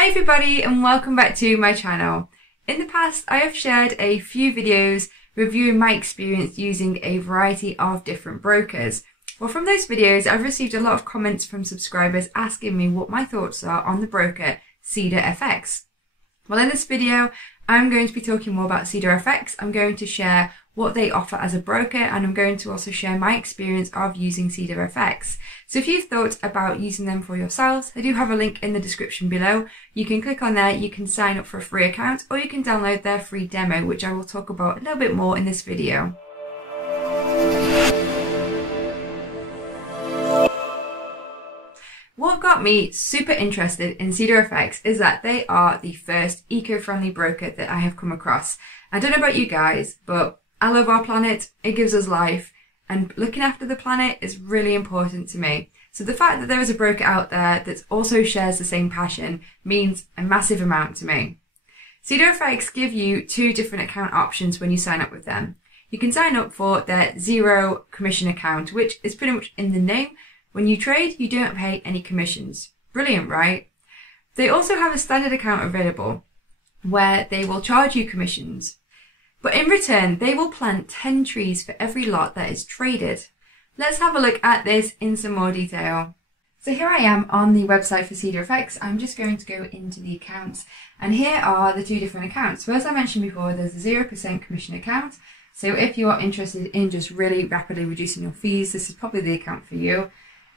Hi everybody and welcome back to my channel. In the past I have shared a few videos reviewing my experience using a variety of different brokers. Well, from those videos I've received a lot of comments from subscribers asking me what my thoughts are on the broker Cedarfx. Well, in this video I'm going to be talking more about Cedarfx. I'm going to share what they offer as a broker, and I'm going to also share my experience of using Cedarfx. So if you've thought about using them for yourselves, I do have a link in the description below. You can click on there, you can sign up for a free account, or you can download their free demo, which I will talk about a little bit more in this video. What got me super interested in Cedarfx is that they are the first eco-friendly broker that I have come across. I don't know about you guys, but I love our planet, it gives us life, and looking after the planet is really important to me. So the fact that there is a broker out there that also shares the same passion means a massive amount to me. Cedarfx give you two different account options when you sign up with them. You can sign up for their zero commission account, which is pretty much in the name. When you trade, you don't pay any commissions. Brilliant, right? They also have a standard account available where they will charge you commissions. But in return, they will plant 10 trees for every lot that is traded. Let's have a look at this in some more detail. So here I am on the website for Cedarfx. I'm just going to go into the accounts, and here are the two different accounts. So as I mentioned before, there's a 0% commission account. So if you are interested in just really rapidly reducing your fees, this is probably the account for you.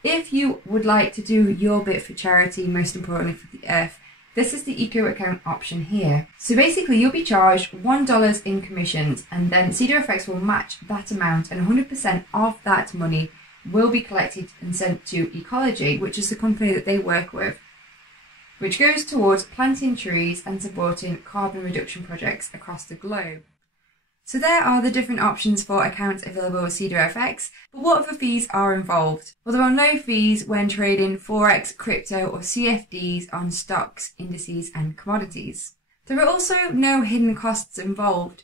If you would like to do your bit for charity, most importantly for the earth, this is the eco account option here. So basically you'll be charged $1 in commissions, and then Cedarfx will match that amount, and 100% of that money will be collected and sent to Ecology, which is the company that they work with, which goes towards planting trees and supporting carbon reduction projects across the globe. So there are the different options for accounts available with Cedarfx, but what other fees are involved? Well, there are no fees when trading Forex, crypto or CFDs on stocks, indices and commodities. There are also no hidden costs involved.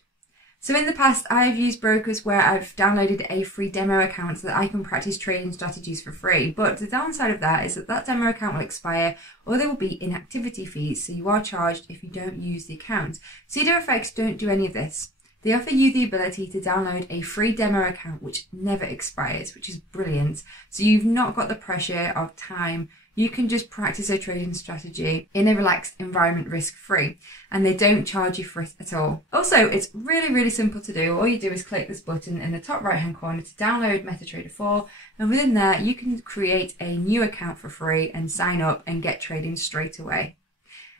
So in the past I've used brokers where I've downloaded a free demo account so that I can practice trading strategies for free, but the downside of that is that that demo account will expire or there will be inactivity fees, so you are charged if you don't use the account. Cedarfx don't do any of this. They offer you the ability to download a free demo account which never expires, which is brilliant. So you've not got the pressure of time. You can just practice a trading strategy in a relaxed environment risk-free, and they don't charge you for it at all. Also, it's really simple to do. All you do is click this button in the top right hand corner to download MetaTrader 4, and within there you can create a new account for free and sign up and get trading straight away.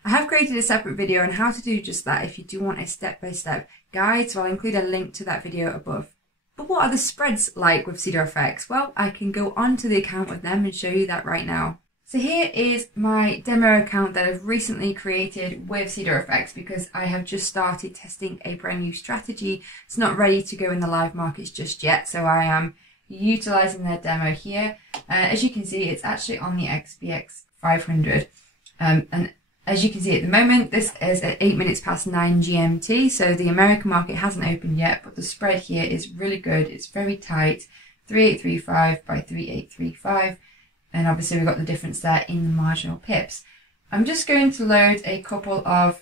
I have created a separate video on how to do just that if you do want a step-by-step guide, so I'll include a link to that video above. But what are the spreads like with Cedarfx? Well, I can go onto the account with them and show you that right now. So here is my demo account that I've recently created with Cedarfx because I have just started testing a brand new strategy. It's not ready to go in the live markets just yet, so I am utilizing their demo here. As you can see, it's actually on the XBX 500. And as you can see at the moment, this is at 8 minutes past 9 GMT, so the American market hasn't opened yet, but the spread here is really good. It's very tight, 3835 by 3835, and obviously we've got the difference there in the marginal pips. I'm just going to load a couple of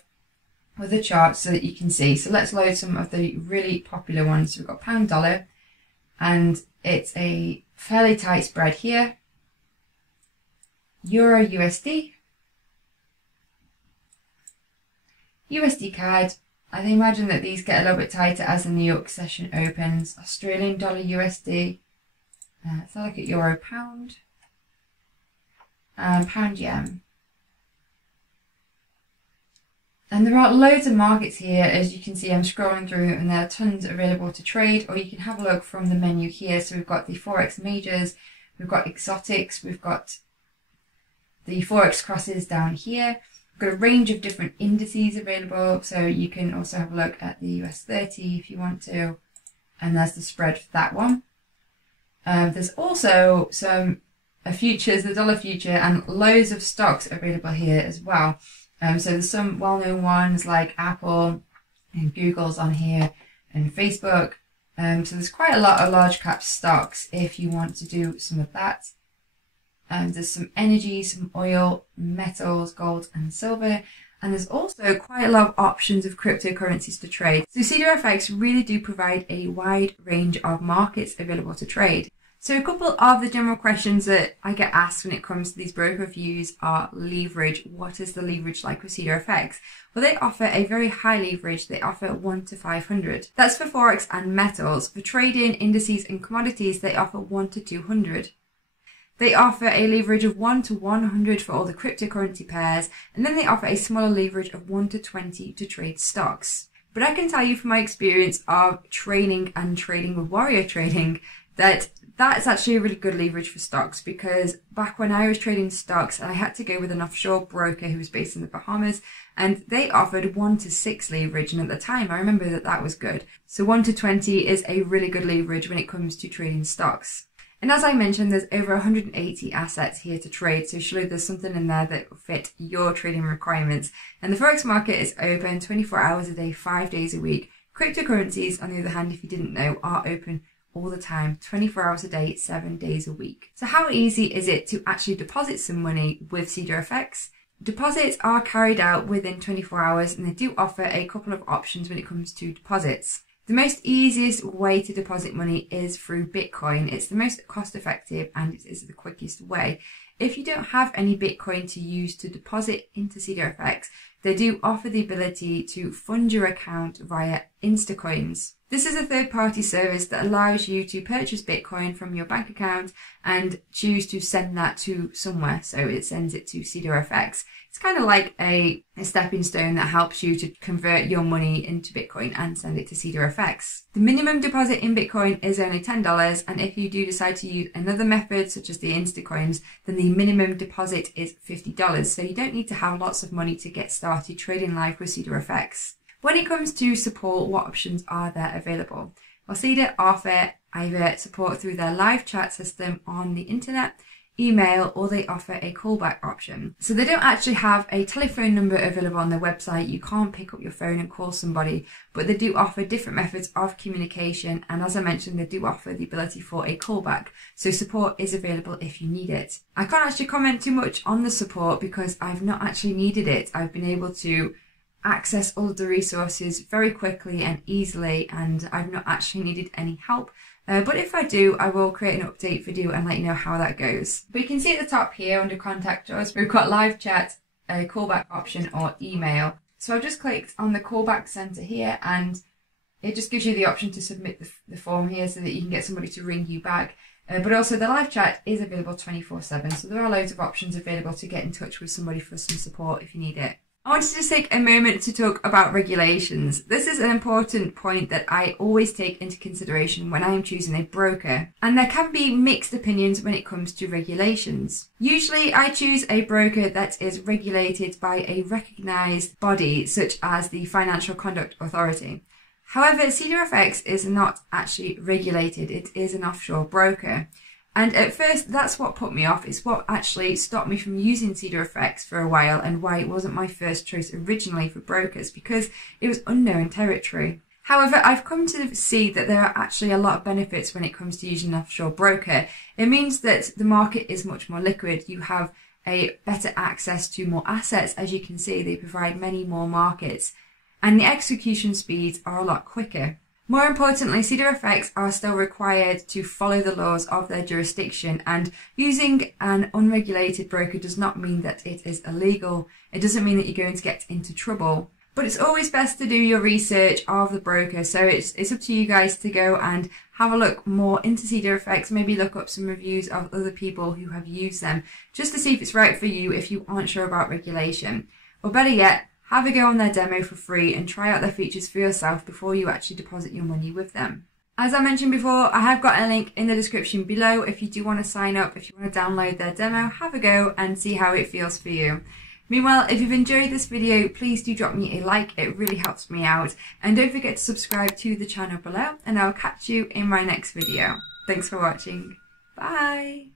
other charts so that you can see. So let's load some of the really popular ones. So we've got pound dollar, and it's a fairly tight spread here. Euro USD. USD CAD, I imagine that these get a little bit tighter as the New York session opens. Australian dollar USD, let's look at Euro pound, and pound yen. And there are loads of markets here. As you can see, I'm scrolling through and there are tons available to trade, or you can have a look from the menu here. So we've got the Forex majors, we've got exotics, we've got the Forex crosses down here. We've got a range of different indices available, so you can also have a look at the US 30 if you want to, and there's the spread for that one. There's also some futures, the dollar future, and loads of stocks available here as well. So there's some well-known ones like Apple and Google's on here and Facebook. So there's quite a lot of large cap stocks if you want to do some of that. There's some energy, some oil, metals, gold and silver. And there's also quite a lot of options of cryptocurrencies to trade. So Cedarfx really do provide a wide range of markets available to trade. So a couple of the general questions that I get asked when it comes to these broker views are leverage. What is the leverage like with Cedarfx? Well, they offer a very high leverage. They offer 1 to 500. That's for Forex and metals. For trading, indices and commodities, they offer 1 to 200. They offer a leverage of 1 to 100 for all the cryptocurrency pairs, and then they offer a smaller leverage of 1 to 20 to trade stocks. But I can tell you from my experience of training and trading with Warrior Trading that that's actually a really good leverage for stocks, because back when I was trading stocks, I had to go with an offshore broker who was based in the Bahamas, and they offered 1 to 6 leverage, and at the time I remember that that was good. So 1 to 20 is a really good leverage when it comes to trading stocks. And as I mentioned, there's over 180 assets here to trade, so surely there's something in there that will fit your trading requirements. And the Forex market is open 24 hours a day, 5 days a week. Cryptocurrencies, on the other hand, if you didn't know, are open all the time, 24 hours a day, 7 days a week. So how easy is it to actually deposit some money with Cedarfx? Deposits are carried out within 24 hours, and they do offer a couple of options when it comes to deposits. The most easiest way to deposit money is through Bitcoin. It's the most cost effective and it is the quickest way. If you don't have any Bitcoin to use to deposit into Cedarfx, they do offer the ability to fund your account via Instacoins. This is a third-party service that allows you to purchase Bitcoin from your bank account and choose to send that to somewhere. So it sends it to Cedarfx. It's kind of like a stepping stone that helps you to convert your money into Bitcoin and send it to Cedarfx. The minimum deposit in Bitcoin is only $10, and if you do decide to use another method such as the Instacoins, then the minimum deposit is $50. So you don't need to have lots of money to get started trading live with Cedarfx. When it comes to support, what options are there available? Well, Cedar offer either support through their live chat system on the internet, email, or they offer a callback option. So they don't actually have a telephone number available on their website. You can't pick up your phone and call somebody, but they do offer different methods of communication. And as I mentioned, they do offer the ability for a callback. So support is available if you need it. I can't actually comment too much on the support because I've not actually needed it. I've been able to access all of the resources very quickly and easily, and I've not actually needed any help. But if I do, I will create an update video and let you know how that goes. But you can see at the top here under contact us, we've got live chat, a callback option or email. So I've just clicked on the callback center here, and it just gives you the option to submit the form here so that you can get somebody to ring you back. But also the live chat is available 24/7. So there are loads of options available to get in touch with somebody for some support if you need it. I wanted to just take a moment to talk about regulations. This is an important point that I always take into consideration when I am choosing a broker. And there can be mixed opinions when it comes to regulations. Usually I choose a broker that is regulated by a recognised body such as the Financial Conduct Authority. However, Cedarfx is not actually regulated. It is an offshore broker. And at first, that's what put me off. It's what actually stopped me from using Cedarfx for a while, and why it wasn't my first choice originally for brokers, because it was unknown territory. However, I've come to see that there are actually a lot of benefits when it comes to using an offshore broker. It means that the market is much more liquid. You have a better access to more assets. As you can see, they provide many more markets, and the execution speeds are a lot quicker. More importantly, Cedarfx are still required to follow the laws of their jurisdiction, and using an unregulated broker does not mean that it is illegal. It doesn't mean that you're going to get into trouble. But it's always best to do your research of the broker, so it's up to you guys to go and have a look more into Cedarfx, maybe look up some reviews of other people who have used them, just to see if it's right for you if you aren't sure about regulation. Or better yet, have a go on their demo for free and try out their features for yourself before you actually deposit your money with them. As I mentioned before, I have got a link in the description below if you do want to sign up, if you want to download their demo, have a go and see how it feels for you. Meanwhile, if you've enjoyed this video, please do drop me a like, it really helps me out. And don't forget to subscribe to the channel below, and I'll catch you in my next video. Thanks for watching. Bye!